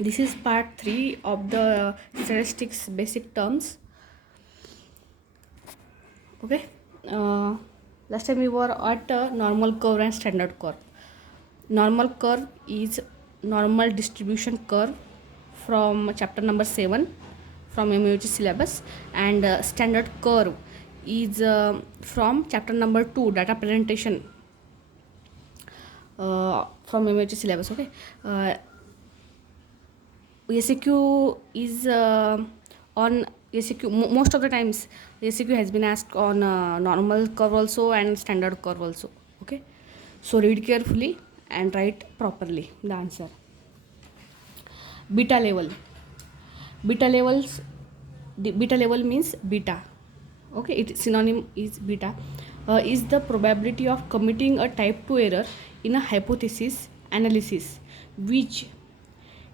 This is part 3 of the statistics basic terms. Okay. uh, Last time we were at normal curve and standard curve. Normal curve is normal distribution curve from chapter number 7 from MUG syllabus, and standard curve is from chapter number 2 data presentation from MUG syllabus. Okay. SAQ is on SAQ. Most of the times SAQ has been asked on normal curve also and standard curve also. Okay, so read carefully and write properly the answer. Beta level. Beta levels. The beta level means beta. Okay, its synonym is beta. Is the probability of committing a type 2 error in a hypothesis analysis which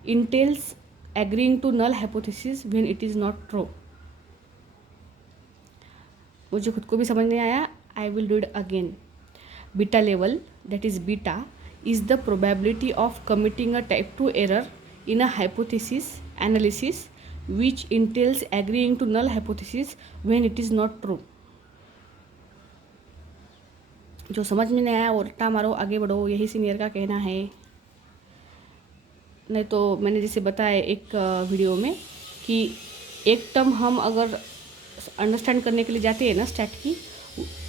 entails agreeing to null hypothesis when it is not true. मुझे खुद को भी समझ नहीं आया. I will read again. Beta level, that is beta, is the probability of committing a type 2 error in a hypothesis analysis which entails agreeing to null hypothesis when it is not true. जो समझ में नहीं आया वो रट्टा मारो, आगे बढ़ो, यही सीनियर का कहना है. नहीं तो मैंने जैसे बताया एक वीडियो में कि एक टर्म हम अगर अंडरस्टैंड करने के लिए जाते हैं ना स्टैट की,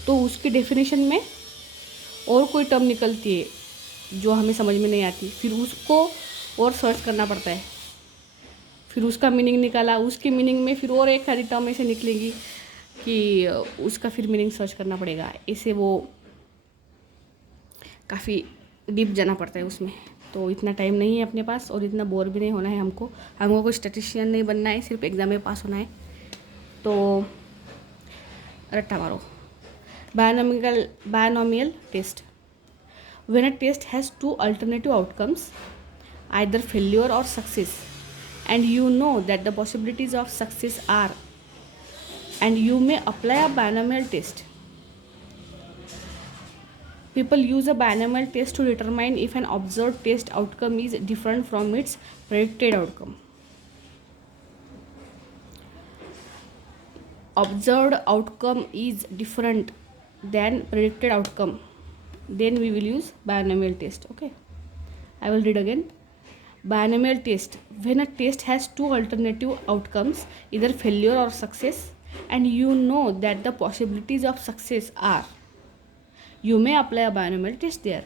तो उसकी डेफिनेशन में और कोई टर्म निकलती है जो हमें समझ में नहीं आती, फिर उसको और सर्च करना पड़ता है, फिर उसका मीनिंग निकाला, उसके मीनिंग में फिर और एक आधी टर्म ऐसे निकलेगी कि उसका फिर मीनिंग सर्च करना पड़ेगा. ऐसे वो काफ़ी डीप जाना पड़ता है उसमें. तो इतना टाइम नहीं है अपने पास और इतना बोर भी नहीं होना है हमको कोई स्टैटिस्टिशियन नहीं बनना है, सिर्फ एग्ज़ाम में पास होना है. तो रट्टा मारो. Binomial test. When a test has two alternative outcomes, either failure or success, and you know that the possibilities of success are, and you may apply a binomial test. People use a binomial test to determine if an observed test outcome is different from its predicted outcome. Observed outcome is different than predicted outcome, then we will use binomial test. Okay, I will read again. Binomial test. When a test has two alternative outcomes, either failure or success, and you know that the possibilities of success are, you may apply a binomial test there.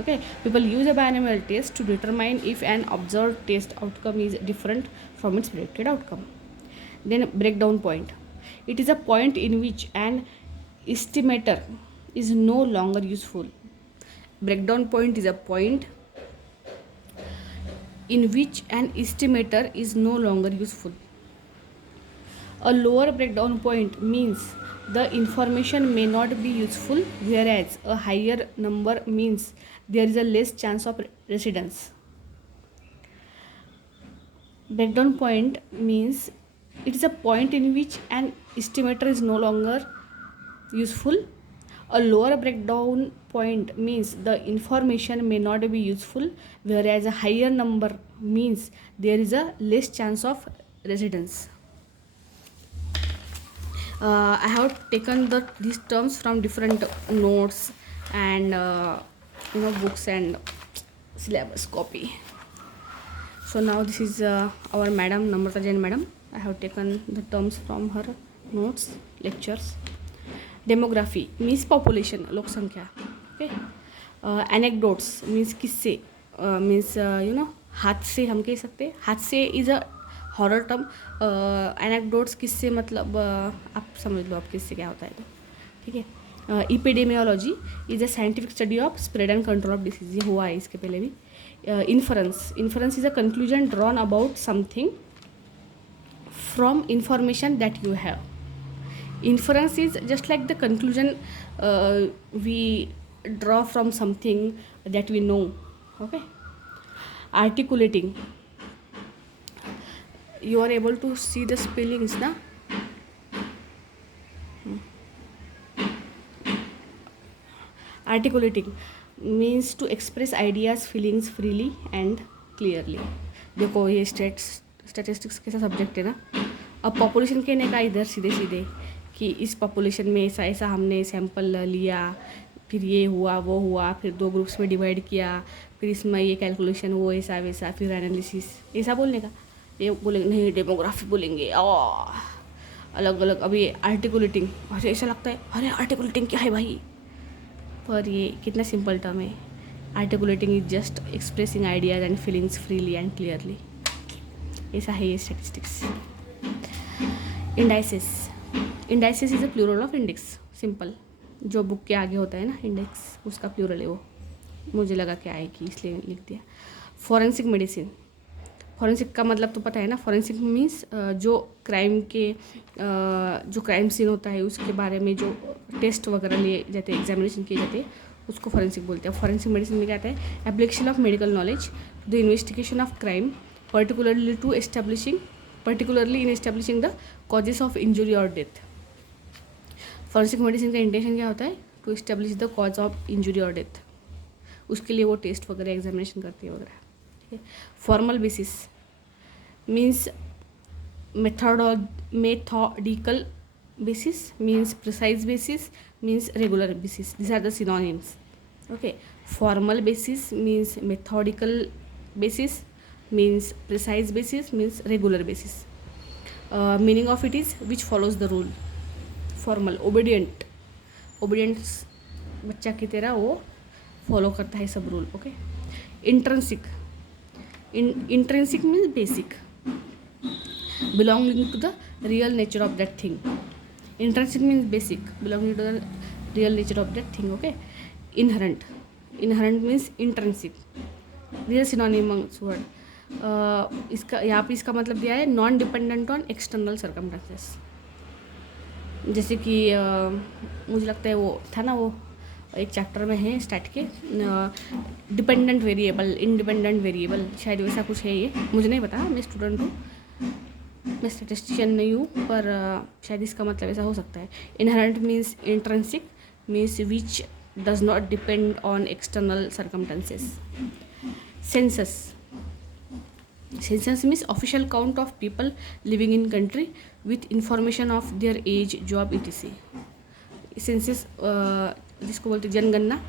Okay, people use a binomial test to determine if an observed test outcome is different from its predicted outcome. Then breakdown point. It is a point in which an estimator is no longer useful. Breakdown point is a point in which an estimator is no longer useful. A lower breakdown point means the information may not be useful, whereas a higher number means there is a less chance of recidence. Breakdown point means it is a point in which an estimator is no longer useful. A lower breakdown point means the information may not be useful, whereas a higher number means there is a less chance of recidence. I have taken these terms from different notes and books and syllabus copy. So now this is our madam, Namrata Jain madam. I have taken the terms from her notes, lectures. Demography means population, lok sankhya. Okay. Anecdotes means किस्से, means हाथ से हम कह सकते. हाथ से is a horror term. Anecdotes किससे मतलब आप समझ लो आप किससे क्या होता है. तो ठीक है. Epidemiology is a scientific study of spread and control of disease, ये हुआ है इसके पहले भी. Inference is a conclusion drawn about something from information that you have. Inference is just like the conclusion we draw from something that we know. Okay. Articulating. You are able to see the spellings na. Articulating means to express ideas, feelings freely and clearly. देखो ये statistics कैसा subject है ना। अब population कहने का इधर सीधे सीधे कि इस पॉपुलेशन में ऐसा ऐसा हमने सैंपल लिया, फिर ये हुआ वो हुआ, फिर 2 ग्रुप्स में डिवाइड किया, फिर इसमें ये कैलकुलेशन वो ऐसा वैसा, फिर एनालिसिस, ऐसा बोलने का। ये बोलेंगे नहीं, डेमोग्राफी बोलेंगे अलग अलग। अब ये आर्टिकुलेटिंग, अरे ऐसा लगता है अरे आर्टिकुलेटिंग क्या है भाई, पर ये कितना सिंपल टर्म है। Articulating is just expressing ideas and feelings freely and clearly, ऐसा है ये statistics. Indices, indices is a plural of index, simple. जो बुक के आगे होता है ना इंडेक्स, उसका प्लूरल है वो, मुझे लगा क्या आएगी इसलिए लिख दिया। फॉरेंसिक मेडिसिन, फॉरेंसिक का मतलब तो पता है ना। फॉरेंसिक मीन्स जो क्राइम के जो क्राइम सीन होता है उसके बारे में जो टेस्ट वगैरह लिए जाते हैं, एग्जामिनेशन किए जाते हैं, उसको फॉरेंसिक बोलते हैं। फॉरेंसिक मेडिसिन में क्या आता है, application of medical knowledge the investigation of crime particularly in establishing the causes of injury or death। Forensic medicine का इंटेंशन क्या होता है, to establish the cause of injury और डेथ, उसके लिए वो टेस्ट वगैरह एग्जामिनेशन करती है वगैरह, ठीक है। Formal basis means methodical basis means precise basis means regular basis, these are the synonyms, okay। formal basis means methodical basis means precise basis means regular basis। meaning of it is which follows the rule। formal obedient, obedience बच्चा की तरह वो follow करता है सब rule, okay. intrinsic, intrinsic means basic, belonging to the real nature of that thing। intrinsic means basic, belonging to the real nature of that thing, okay। inherent, inherent means intrinsic, these are synonymous word। इसका यहाँ पे इसका मतलब दिया है non dependent on external circumstances. जैसे कि मुझे लगता है वो था ना, वो एक चैप्टर में है स्टैट के, डिपेंडेंट वेरिएबल, इंडिपेंडेंट वेरिएबल, शायद वैसा कुछ है ये, मुझे नहीं पता, मैं स्टूडेंट हूँ, मैं स्टैटिस्टिशियन नहीं हूँ, पर शायद इसका मतलब ऐसा हो सकता है। Inherent means intrinsic means which does not depend on external circumstances. Census, census means official count of people living in country with information of their age, job, etc। Census जिसको बोलते जनगणना,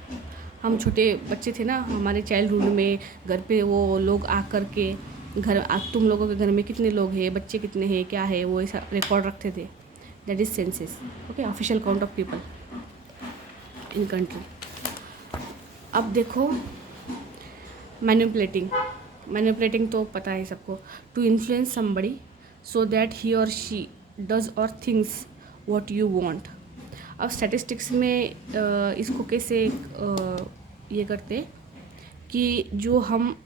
हम छोटे बच्चे थे ना, हमारे चाइल्डहुड में घर पे वो लोग आकर के घर, तुम लोगों के घर में कितने लोग हैं, बच्चे कितने हैं, क्या है, वो ऐसा रिकॉर्ड रखते थे, that is census, okay. Official count of people in country. अब देखो मैनिपुलेटिंग, मैनिपुलेटिंग तो पता है सबको, to influence somebody so that he और शी डज और थिंग्स व्हाट यू वांट। अब स्टैटिस्टिक्स में इसको कैसे ये करते हैं कि जो हम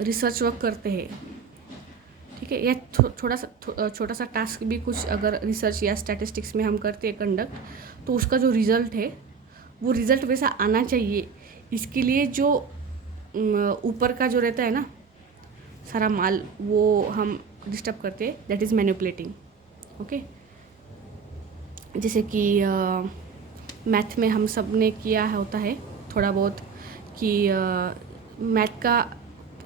रिसर्च वर्क करते हैं, ठीक है, या छोटा सा टास्क भी कुछ अगर रिसर्च या स्टैटिस्टिक्स में हम करते हैं कंडक्ट, तो उसका जो रिज़ल्ट है वो रिज़ल्ट वैसा आना चाहिए। इसके लिए जो ऊपर का जो रहता है ना सारा माल, वो हम डिस्टर्ब करते हैं, दैट इज़ मैनिपुलेटिंग, ओके। जैसे कि मैथ में हम सब ने किया होता है थोड़ा बहुत कि मैथ का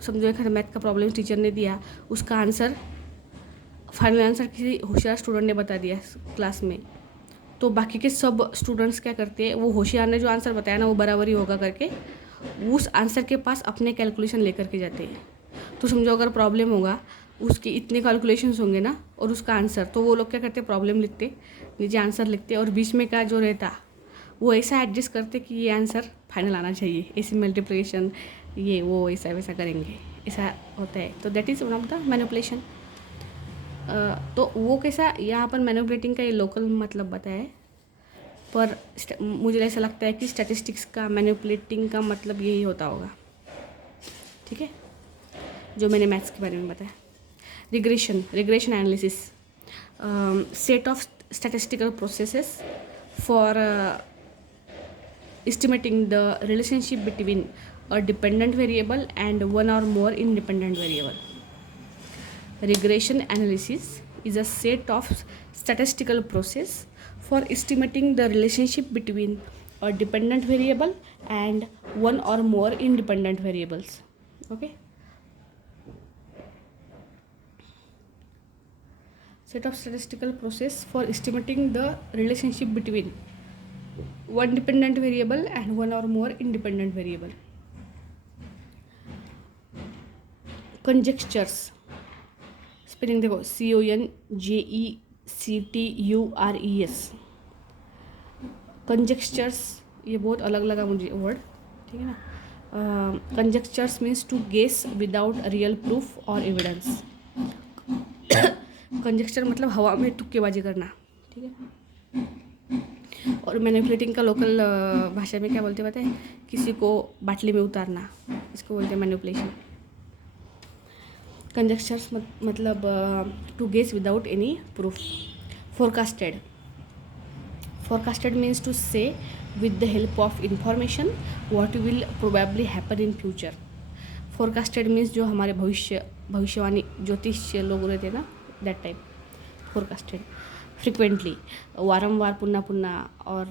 समझो एक मैथ का प्रॉब्लम टीचर ने दिया, उसका आंसर, फाइनल आंसर किसी होशियार स्टूडेंट ने बता दिया क्लास में, तो बाकी के सब स्टूडेंट्स क्या करते हैं, वो होशियार ने जो आंसर बताया ना वो बराबरी होगा करके उस आंसर के पास अपने कैलकुलेशन लेकर के जाते हैं। तो समझो अगर प्रॉब्लम होगा, उसके इतने कैलकुलेशंस होंगे ना और उसका आंसर, तो वो लोग क्या करते, प्रॉब्लम लिखते, नीचे आंसर लिखते, और बीच में का जो रहता वो ऐसा एडजस्ट करते कि ये आंसर फाइनल आना चाहिए, ऐसी मल्टीप्लिकेशन ये वो ऐसा वैसा करेंगे, ऐसा होता है। तो that is one of the manipulation. तो वो कैसा, यहाँ पर मैनिपुलेटिंग का ये लोकल मतलब बताया है, पर मुझे ऐसा लगता है कि स्टैटिस्टिक्स का मैनिपुलेटिंग का मतलब यही होता होगा, ठीक है, जो मैंने मैथ्स के बारे में बताया। Regression, regression analysis, set of statistical processes for estimating the relationship between a dependent variable and one or more independent variable। Regression analysis is a set of statistical process for estimating the relationship between a dependent variable and one or more independent variables, okay। set of statistical process for estimating the relationship between one dependent variable and one or more independent variable. Conjectures, spelling देखो, CONJECTURES. Conjectures, ये बहुत अलग लगा मुझे word, ठीक है ना. Conjectures means to guess without real proof or evidence. Conjecture मतलब हवा में तुक्केबाजी करना, ठीक है. और मैनिपुलेटिंग का लोकल भाषा में क्या बोलते हैं, किसी को बाटली में उतारना, इसको बोलते हैं मैनिपुलेशन. कंजेक्चर्स मतलब to guess without any proof. Forecasted means to say with the help of information what will probably happen in future. Forecasted means जो हमारे भविष्यवाणी ज्योतिष्य लोग रहते हैं ना, that type. Forecasted. Frequently, वारंवार, पुन्हा पुन्हा, और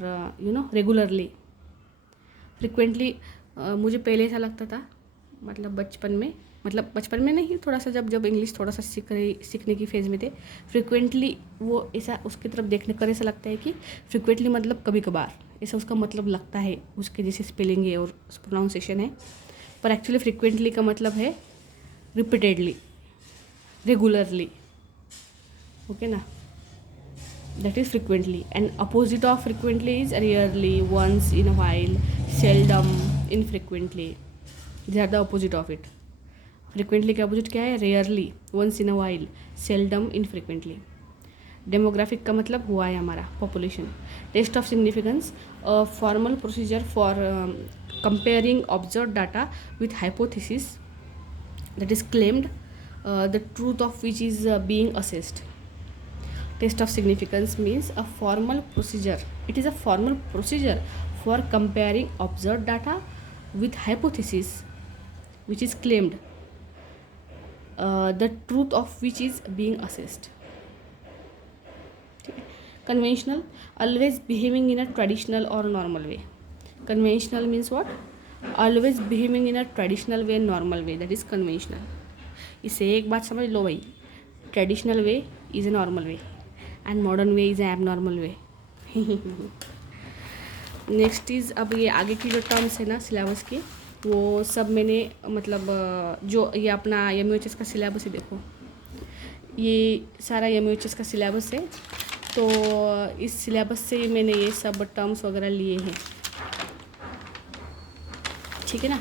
रेगुलरली. फ्रिक्वेंटली मुझे पहले ऐसा लगता था, मतलब बचपन में नहीं, थोड़ा सा जब इंग्लिश थोड़ा सा सीखने की फेज़ में थे. फ्रिक्वेंटली वो ऐसा उसकी तरफ देखने कर ऐसा लगता है कि फ्रिक्वेंटली मतलब कभी कभार, ऐसा उसका मतलब लगता है, उसके जैसे स्पेलिंग है और प्रोनाउंसिएशन है. पर एक्चुअली फ्रिक्वेंटली का मतलब है रिपीटेडली, रेगुलरली. ओके ना, that is frequently. And opposite of frequently is rarely, once in a while, seldom, infrequently. They are the opposite of it. Frequently का अपोजिट क्या है? Rarely, once in a while, seldom, infrequently. Demographic का मतलब हुआ है हमारा population. Test of significance, formal procedure for comparing observe data with hypothesis that is claimed the truth of which is being assessed. Test of significance means a formal procedure. It is a formal procedure for comparing observe data with hypothesis which is claimed the truth of which is being assessed. Conventional, always behaving in a traditional or normal way. Conventional means what? Always behaving in a traditional way, normal way, that is conventional. इससे एक बात समझ लो भाई, traditional way is a normal way and modern way is an abnormal way. Next is, अब ये आगे की जो टर्म्स है ना सिलेबस की, वो सब मैंने मतलब जो ये अपना MUHS का सिलेबस है, देखो ये सारा MUHS का सिलेबस है. तो इस सिलेबस से मैंने ये सब टर्म्स वगैरह लिए हैं, ठीक है ना.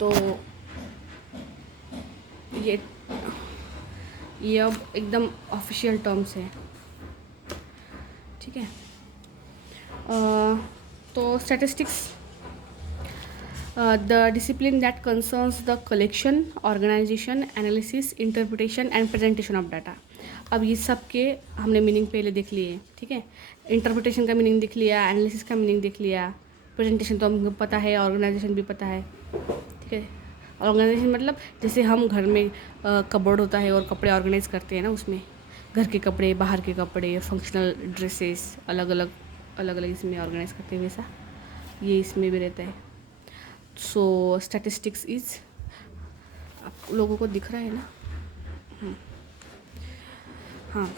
तो ये अब एकदम ऑफिशियल टर्म्स है, ठीक है. तो statistics, the discipline that concerns the collection, organization, analysis, interpretation and presentation of data. अब ये सब के हमने मीनिंग पहले देख लिए, ठीक है. इंटरप्रिटेशन का मीनिंग देख लिया, एनालिसिस का मीनिंग देख लिया, प्रेजेंटेशन तो हमको पता है, ऑर्गेनाइजेशन भी पता है, ठीक है. ऑर्गेनाइजेशन मतलब जैसे हम घर में कबोर्ड होता है और कपड़े ऑर्गेनाइज करते हैं ना, उसमें घर के कपड़े, बाहर के कपड़े, फंक्शनल ड्रेसेस अलग अलग इसमें ऑर्गेनाइज करते हैं, वैसा ये इसमें भी रहता है. सो स्टैटिस्टिक्स इज, आप लोगों को दिख रहा है ना, हाँ.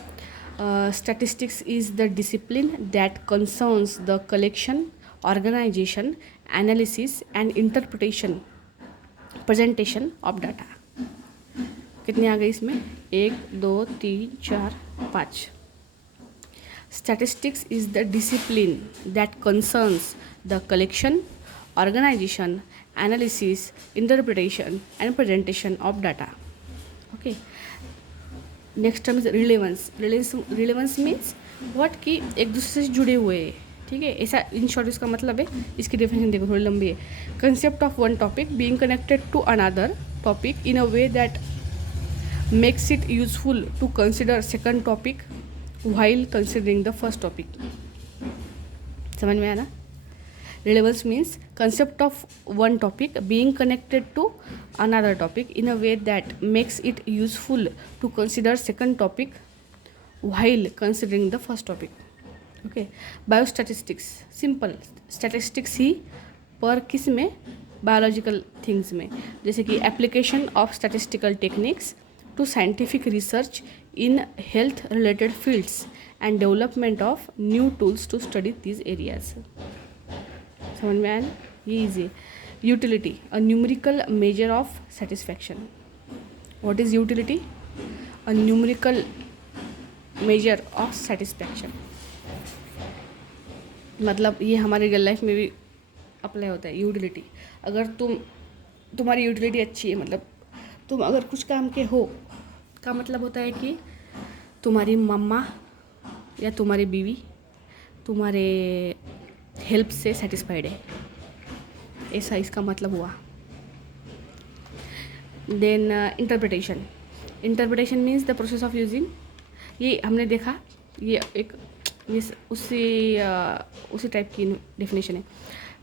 Statistics is the discipline that concerns the collection, organisation, analysis and interpretation, presentation of data. कितने आ गए इसमें? 1 2 3 4 5. Statistics is the discipline that concerns the collection, organization, analysis, interpretation and presentation of data. Okay. Next term is relevance. Relevance means what कि एक दूसरे से जुड़े हुए हैं, ठीक है. ऐसा इन शॉर्ट इसका मतलब है. इसकी डेफिनेशन देखो, थोड़ी लंबी है. Concept of one topic being connected to another topic in a way that makes it useful to consider second topic while considering the first topic. समझ में आया ना? Relevance means concept of one topic being connected to another topic in a way that makes it useful to consider second topic while considering the first topic. Okay. Biostatistics, simple. Statistics ही पर किस में? Biological things में. जैसे कि application of statistical techniques to scientific research in health related fields and development of new tools to study these areas. समझ में आया ना? ये इजी है. Utility, a numerical measure of satisfaction. What is utility? A numerical measure of satisfaction. मतलब ये हमारे real life में भी अप्लाई होता है. यूटिलिटी, अगर तुम्हारी यूटिलिटी अच्छी है, मतलब तुम अगर कुछ काम के हो, का मतलब होता है कि तुम्हारी मम्मा या तुम्हारी बीवी तुम्हारे हेल्प से सेटिस्फाइड है, ऐसा इसका मतलब हुआ. Then interpretation means the process of using. ये हमने देखा, ये एक उसी टाइप की डेफिनेशन है.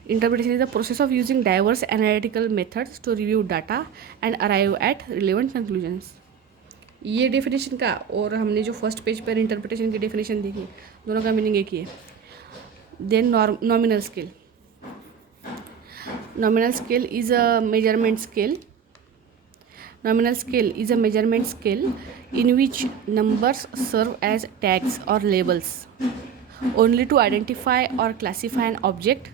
Interpretation is the process of using diverse analytical methods to review data and arrive at relevant conclusions. ये डेफिनेशन का और हमने जो फर्स्ट पेज पर इंटरप्रिटेशन की डेफिनेशन देखी, दोनों का मीनिंग एक ही है. Then nominal scale. Nominal scale is a measurement scale. Nominal scale is a measurement scale in which numbers serve as tags or labels only to identify or classify an object.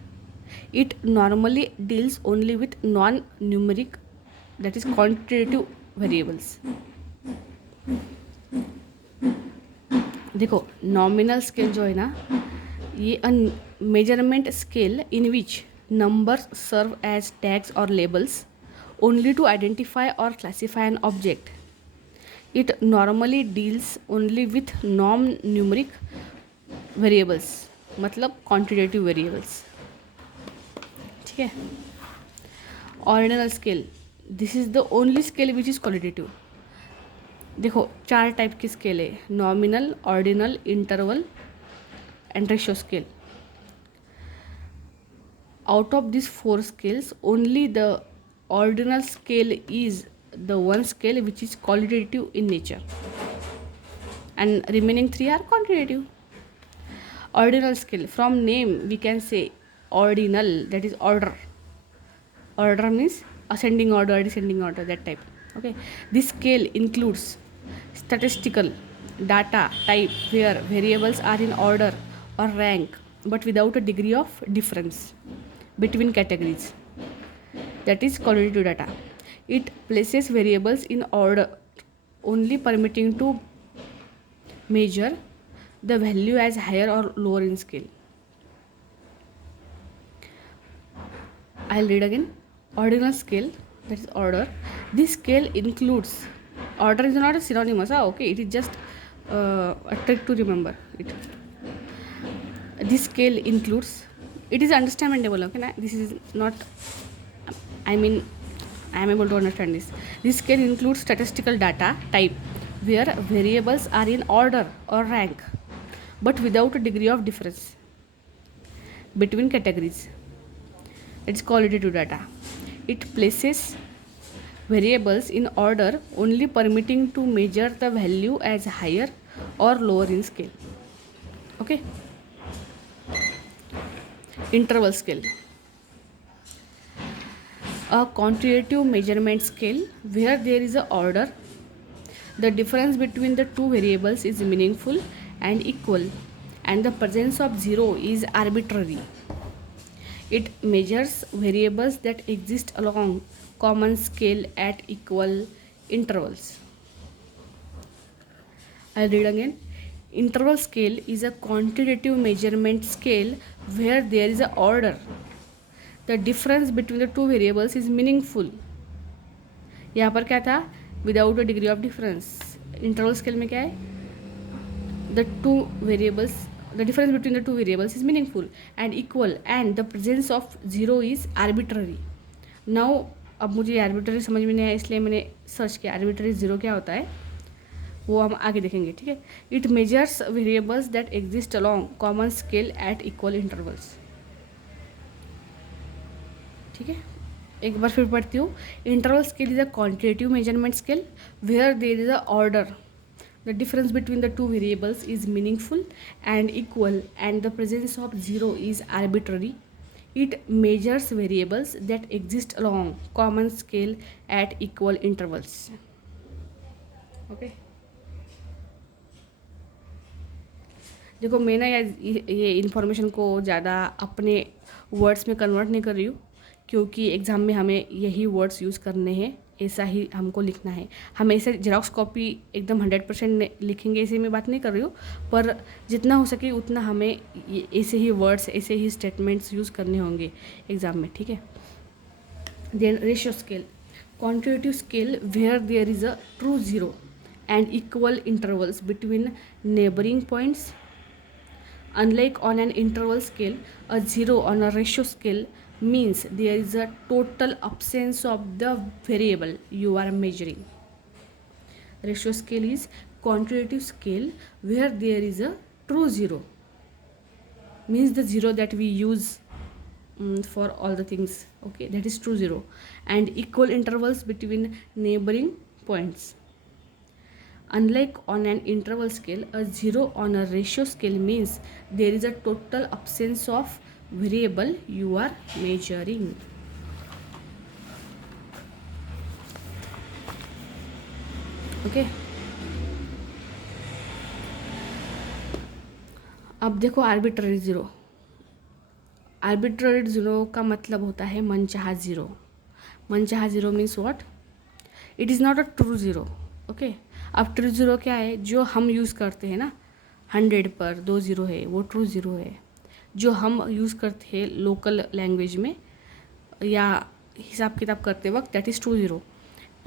It normally deals only with non-numeric, that is quantitative variables. देखो nominal scale जो है ना, ये measurement scale in which numbers serve as tags or labels only to identify or classify an object. It normally deals only with non-numeric variables, मतलब quantitative variables. ठीक है. Ordinal scale, this is the only scale which is qualitative. देखो 4 type की scale है: nominal, ordinal, interval and ratio scale. Out of these 4 scales, only the ordinal scale is the one scale which is qualitative in nature, and remaining 3 are quantitative. Ordinal scale, from name we can say ordinal, that is order. Order means ascending order, descending order, that type. Okay, this scale includes statistical data type where variables are in order or rank but without a degree of difference between categories, that is qualitative data. It places variables in order only permitting to measure the value as higher or lower in scale. I'll read again. Ordinal scale, that is order. This scale includes, order is not a synonymous, okay, it is just a trick to remember it. This scale includes, it is understandable, okay na? This is not, I mean, I am able to understand this. This scale includes statistical data type where variables are in order or rank but without a degree of difference between categories. It's qualitative data. It places variables in order only permitting to measure the value as higher or lower in scale. Okay. Interval scale, a quantitative measurement scale where there is a order. The difference between the two variables is meaningful and equal, and the presence of zero is arbitrary. It measures variables that exist along common scale at equal intervals. I'll read again. Interval scale is a quantitative measurement scale where there is an order. The difference between the two variables is meaningful. यहाँ पर क्या था? Without a degree of difference. Interval scale में क्या है? The difference between the two variables is meaningful and equal, and the presence of zero is arbitrary. Now अब मुझे arbitrary समझ में नहीं आया, इसलिए मैंने सर्च किया arbitrary zero क्या होता है, वो हम आगे देखेंगे. ठीक है. It measures variables that exist along common scale at equal intervals. ठीक है, एक बार फिर पढ़ती हूँ. Interval scale is a quantitative measurement scale where there is a order. The difference between the two variables is meaningful and equal, and the presence of zero is arbitrary. It measures variables that exist along common scale at equal intervals. Okay. देखो मैं ना ये information को ज़्यादा अपने words में convert नहीं कर रही हूँ, क्योंकि एग्ज़ाम में हमें यही वर्ड्स यूज़ करने हैं, ऐसा ही हमको लिखना है। हम ऐसे जेरोक्स कॉपी एकदम 100% लिखेंगे ऐसे मैं बात नहीं कर रही हूँ, पर जितना हो सके उतना हमें ऐसे ही वर्ड्स, ऐसे ही स्टेटमेंट्स यूज़ करने होंगे एग्ज़ाम में, ठीक है। Then ratio scale, quantitative scale where there is a true zero and equal intervals between neighboring points. Unlike on an interval scale, a zero on a ratio scale means there is a total absence of the variable you are measuring. Ratio scale is quantitative scale where there is a true zero, means the zero that we use for all the things, okay, that is true zero, and equal intervals between neighboring points. Unlike on an interval scale, a zero on a ratio scale means there is a total absence of variable you are measuring. Okay. अब देखो arbitrary zero. Arbitrary zero का मतलब होता है मनचाहा zero. मनचाहा zero means what? It is not a true zero, okay. अब true zero क्या है? जो हम यूज़ करते हैं ना 100 पर 2 ज़ीरो है, वो ट्रू ज़ीरो है। जो हम यूज़ करते हैं लोकल लैंग्वेज में या हिसाब किताब करते वक्त, that is true zero.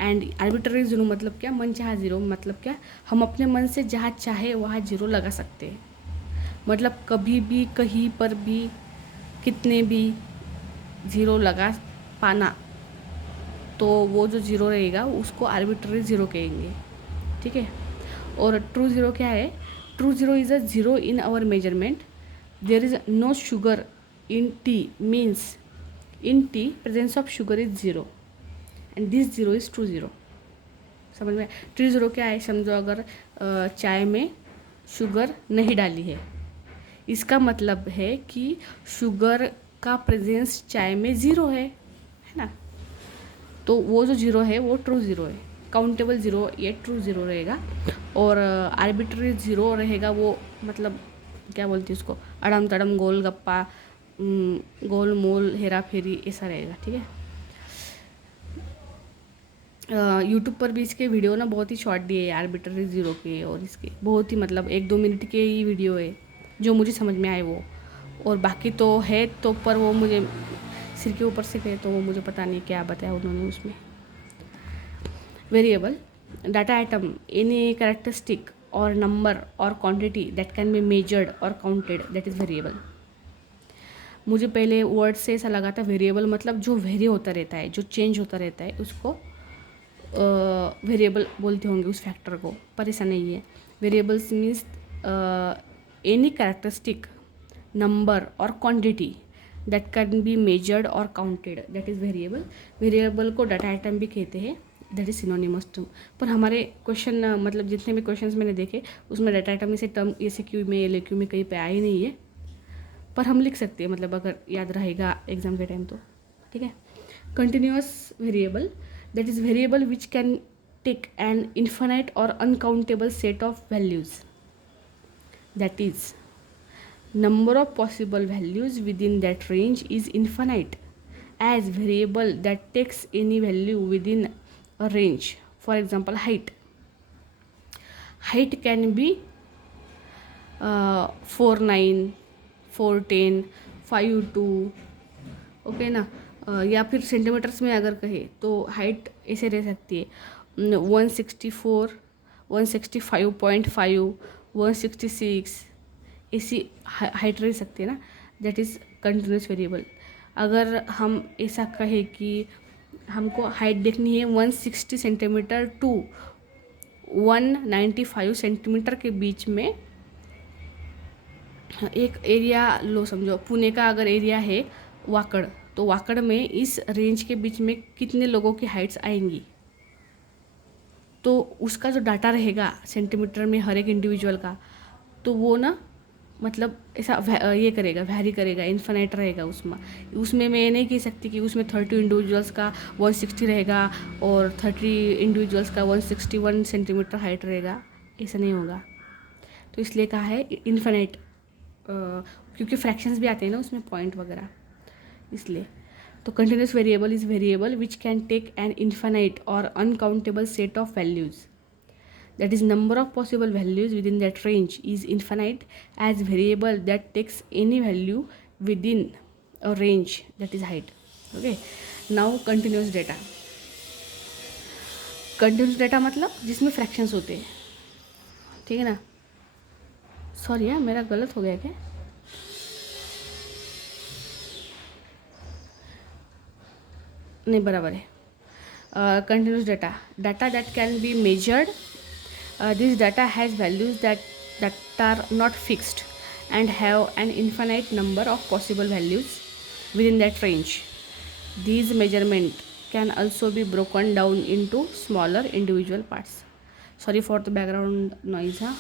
And arbitrary zero मतलब क्या? मनचाहा ज़ीरो मतलब क्या? हम अपने मन से जहाँ चाहे वहाँ ज़ीरो लगा सकते हैं। मतलब कभी भी कहीं पर भी कितने भी ज़ीरो लगा पाना, तो वो जो ज़ीरो रहेगा उसको आर्बिट्ररी ज़ीरो कहेंगे, ठीक है। और ट्रू ज़ीरो क्या है? True zero is a zero in our measurement. There is no sugar in tea, means in tea presence of sugar is zero and this zero is true zero. समझ में? True zero क्या है? समझो अगर चाय में शुगर नहीं डाली है, इसका मतलब है कि शुगर का प्रेजेंस चाय में ज़ीरो है ना। तो वो जो ज़ीरो है वो ट्रू ज़ीरो है। काउंटेबल ज़ीरो ये ट्रू ज़ीरो रहेगा, और आर्बिट्ररी ज़ीरो रहेगा वो मतलब क्या बोलते हैं उसको, अड़म तड़म गोल गप्पा गोल मोल हेरा फेरी ऐसा रहेगा, ठीक है। यूट्यूब पर भी इसके वीडियो ना बहुत ही शॉर्ट दिए है आर्बिट्ररी ज़ीरो के, और इसके बहुत ही मतलब 1-2 मिनट के ही वीडियो है जो मुझे समझ में आए वो, और बाकी तो है तो पर वो मुझे सिर के ऊपर से गए तो वो मुझे पता नहीं क्या बताया उन्होंने उसमें। Variable, data item, any characteristic और number or quantity that can be measured or counted, that is variable. मुझे पहले वर्ड से ऐसा लगा था वेरिएबल मतलब जो वेरी होता रहता है, जो चेंज होता रहता है, उसको वेरिएबल बोलते होंगे उस फैक्टर को, पर ऐसा नहीं है। Variables means any characteristic, number or quantity that can be measured or counted, that is variable. Variable को डाटा आइटम भी कहते हैं, दैट इज़ सिनोनिमस टर्म। पर हमारे क्वेश्चन मतलब जितने भी क्वेश्चंस मैंने देखे उसमें डाटा आइटम इसे टर्म ACQ में LAQ में कहीं पे आया ही नहीं है, पर हम लिख सकते हैं मतलब अगर याद रहेगा एग्जाम के टाइम तो, ठीक है। Continuous variable, that is variable which can take an infinite or uncountable set of values, that is number of possible values within that range is infinite, as variable that takes any value within a range. For example, height can be 4'9", 4'10", 5'2", okay ना। या फिर centimetres में अगर कहे तो height ऐसे रह सकती है 164, 165.5, 166, ऐसी हाइट रह सकती है ना, दैट इज़ कंटिन्यूस वेरिएबल। अगर हम ऐसा कहे कि हमको हाइट देखनी है 160 सेंटीमीटर टू 195 सेंटीमीटर के बीच में एक एरिया लो, समझो पुणे का अगर एरिया है वाकड़, तो वाकड़ में इस रेंज के बीच में कितने लोगों की हाइट्स आएंगी, तो उसका जो डाटा रहेगा सेंटीमीटर में हर एक इंडिविजुअल का, तो वो ना मतलब ऐसा ये करेगा, वैरी करेगा, इन्फिनिट रहेगा उसमें। उसमें मैं ये नहीं कह सकती कि उसमें 30 इंडिविजुअल्स का 160 रहेगा और 30 इंडिविजुअल्स का 161 सेंटीमीटर हाइट रहेगा, ऐसा नहीं होगा। तो इसलिए कहा है इन्फिनिट, क्योंकि फ्रैक्शंस भी आते हैं ना उसमें, पॉइंट वगैरह, इसलिए। तो continuous variable is variable which can take an infinite or uncountable set of values, that is number of possible values within that range is infinite, as variable that takes any value within a range, that is height. Okay, now continuous data. continuous data मतलब जिसमें fractions होते हैं, ठीक है ना। Sorry यार, मेरा गलत हो गया क्या? नहीं, बराबर है। continuous data, data that can be measured. This data has values that are not fixed and have an infinite number of possible values within that range. These measurement can also be broken down into smaller individual parts. Sorry for the background noise. हाँ,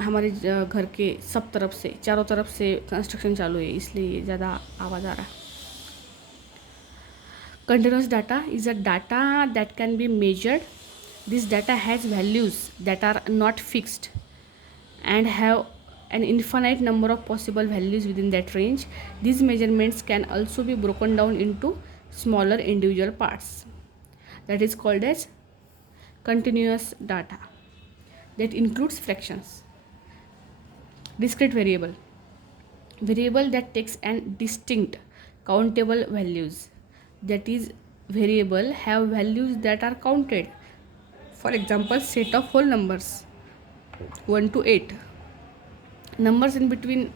हमारे घर के सब तरफ से, चारों तरफ से कंस्ट्रक्शन चालू है, इसलिए ज़्यादा आवाज़ आ रहा है। Continuous data is a data that can be measured. This data has values that are not fixed and have an infinite number of possible values within that range. These measurements can also be broken down into smaller individual parts. That is called as continuous data. That includes fractions. Discrete variable, variable that takes an distinct countable values, that is variable have values that are counted. For example, set of whole numbers 1 to 8. Numbers in between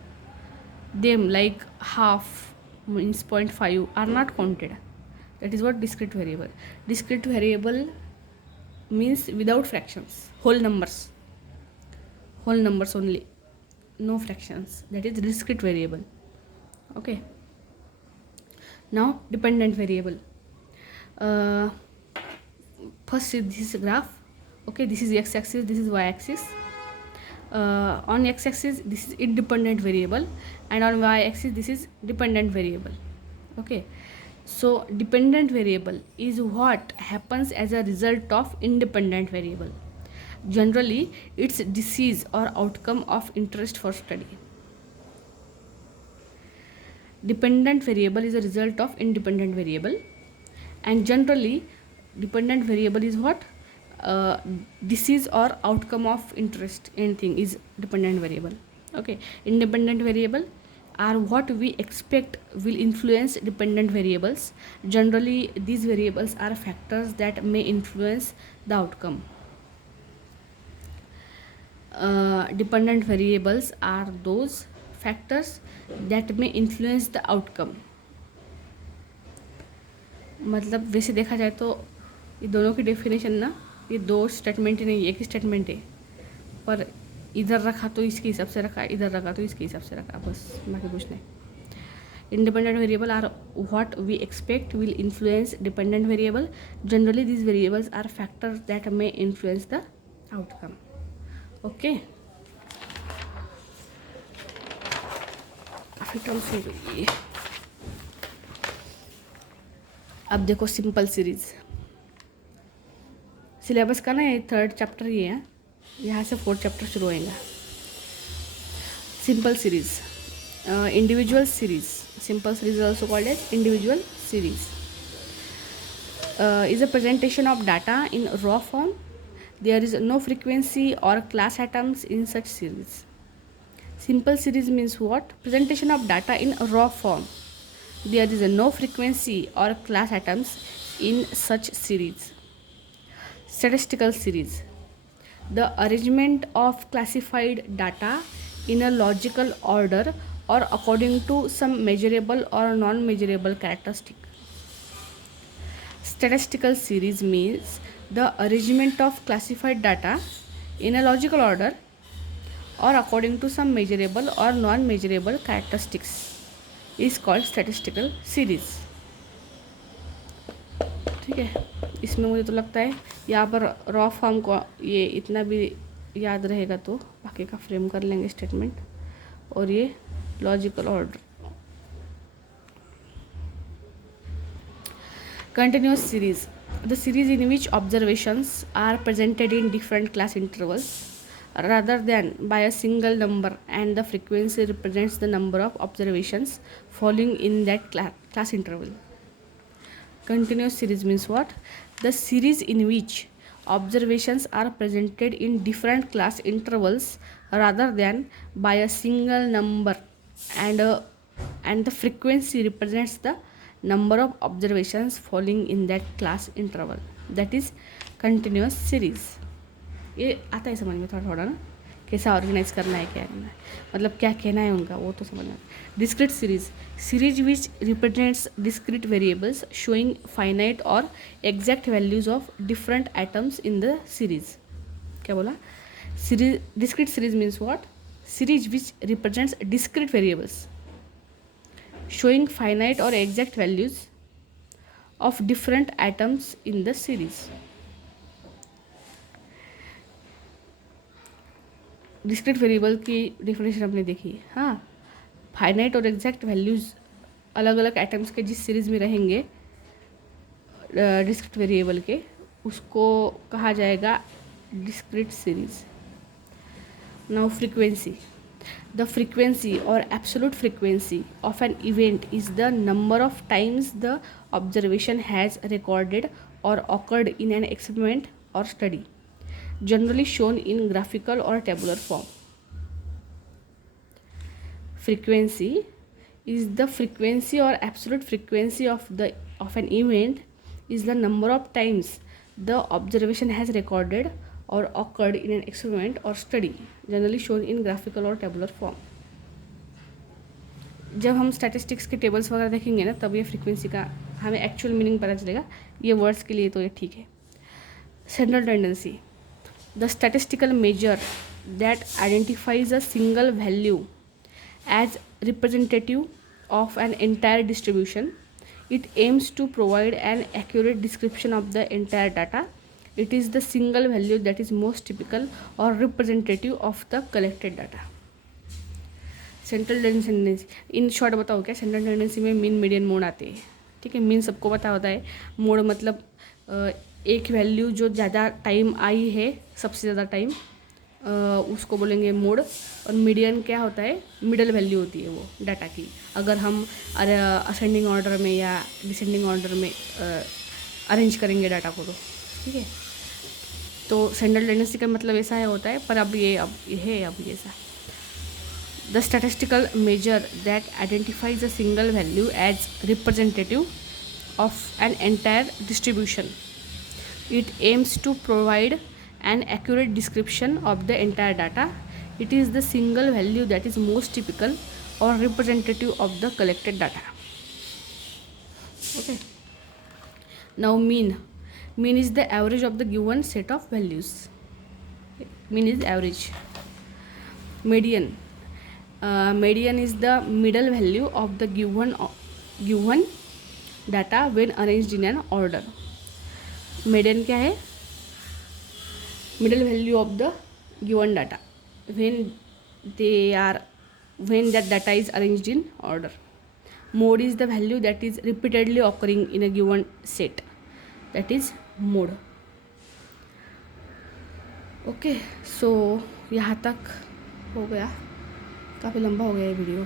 them like half means 0.5 are not counted. That is what discrete variable. Discrete variable means without fractions, whole numbers only, no fractions. That is discrete variable. Okay, now dependent variable. First is this graph. Okay, this is x-axis, this is y-axis. On x-axis this is independent variable, and on y-axis this is dependent variable. Okay, so dependent variable is what happens as a result of independent variable. Generally, it's disease or outcome of interest for study. Dependent variable is a result of independent variable, and generally dependent variable is what disease or outcome of interest, anything is dependent variable. Okay, independent variable are what we expect will influence dependent variables. Generally, these variables are factors that may influence the outcome. Dependent variables are those factors that may influence the outcome. मतलब वैसे देखा जाए तो ये दोनों की definition ना, ये दो स्टेटमेंट ही नहीं, एक ही स्टेटमेंट है, पर इधर रखा तो इसके हिसाब से रखा, इधर रखा तो इसके हिसाब से रखा, बस, बाकी कुछ नहीं. Independent variable are what we expect will influence dependent variable. Generally, these variables are factors that may influence the outcome. Okay. काफ़ी टर्म्स हो गई. अब देखो सिंपल सीरीज. सिलेबस का ना ये 3rd चैप्टर ये है, यहाँ से 4th चैप्टर शुरू होएगा. Simple series, individual series. Simple series is also called as individual series. Is a presentation of data in raw form. There is no frequency or class atoms in such series. Simple series means what? Presentation of data in raw form. There is no frequency or class atoms in such series. Statistical series. The arrangement of classified data in a logical order or according to some measurable or non-measurable characteristic. Statistical series means the arrangement of classified data in a logical order or according to some measurable or non-measurable characteristics is called statistical series. ठीक है, इसमें मुझे तो लगता है यहाँ पर raw form को ये इतना भी याद रहेगा तो बाकी का फ्रेम कर लेंगे स्टेटमेंट, और ये logical order. Continuous series, the series in which observations are presented in different class intervals rather than by a single number, and the frequency represents the number of observations falling in that class interval. Continuous series means what? The series in which observations are presented in different class intervals rather than by a single number, and the frequency represents the number of observations falling in that class interval. That is continuous series. ये आता है समझ में थोड़ा थोड़ा ना, कैसा organise करना है, क्या करना है, मतलब क्या कहना है उनका, वो तो समझ में। Discrete series, series which represents discrete variables showing finite or exact values of different items in the series. क्या बोला? Series, discrete series means what? Series which represents discrete variables showing finite or exact values of different items in the series. Discrete variable की definition हमने देखी, हाँ। Finite or exact values अलग अलग items के जिस सीरीज़ में रहेंगे डिस्क्रीट वेरिएबल के, उसको कहा जाएगा discrete series. Now frequency, the frequency or absolute frequency of an event is the number of times the observation has recorded or occurred in an experiment or study, generally shown in graphical or tabular form. Frequency is the frequency or absolute frequency of an event is the number of times the observation has recorded or occurred in an experiment or study, generally shown in graphical or tabular form. जब हम statistics के tables वगैरह देखेंगे ना, तब ये frequency का हमें एक्चुअल मीनिंग पता चलेगा। ये वर्ड्स के लिए तो ये ठीक है। Central tendency, the statistical measure that identifies a single value as representative of an entire distribution. It aims to provide an accurate description of the entire data. It is the single value that is most typical or representative of the collected data. Central tendency, in short बताओ क्या? Central tendency में mean, median, mode आते हैं, ठीक है। Mean सबको पता होता है। मोड मतलब एक वैल्यू जो ज़्यादा टाइम आई है, सबसे ज़्यादा टाइम, उसको बोलेंगे मोड। और मीडियन क्या होता है? मिडल वैल्यू होती है वो डाटा की, अगर हम असेंडिंग ऑर्डर में या डिसेंडिंग ऑर्डर में अरेंज करेंगे डाटा को, तो ठीक है। तो सेंट्रल टेंडेंसी का मतलब ऐसा है होता है, पर अब ये है अब ऐसा। The statistical measure that identifies a single value as representative of an entire distribution. It aims to provide an accurate description of the entire data. It is the single value that is most typical or representative of the collected data. Okay, now mean. Mean is the average of the given set of values. Mean is average. Median. Median is the middle value of the given data when arranged in an order. Median क्या है? Middle value of the given data when that data is arranged in order. Mode is the value that is repeatedly occurring in a given set. That is mode. Okay, so यहाँ तक हो गया, काफ़ी लंबा हो गया ये वीडियो,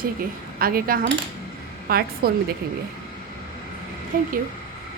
ठीक है। आगे का हम पार्ट 4 में देखेंगे। Thank you.